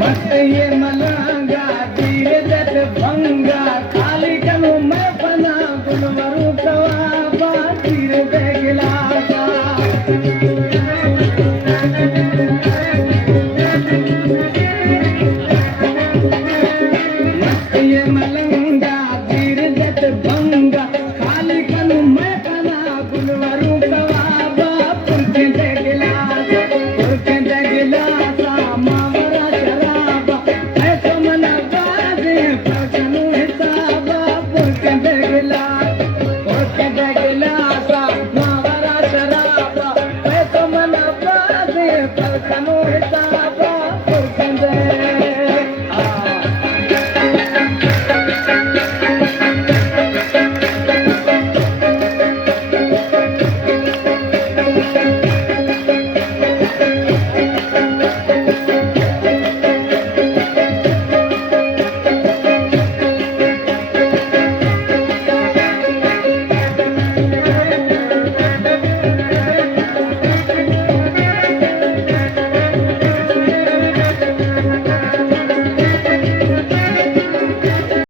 मत ये मलंगा धीरे जत भंगा खाली कनु मैं बना गुलवरू कवा धीरे दे गिलासा मत ये मलंगा धीरे जत भंगा खाली कनु मैं बना गुलवरू कवा पुरके दे गिलासा मावरा शराबा ऐसो मना बाजे पकनु हिसाबा पुरके दे गिलासा मावरा शराबा ऐसो मना बाजे पकनु हिसाबा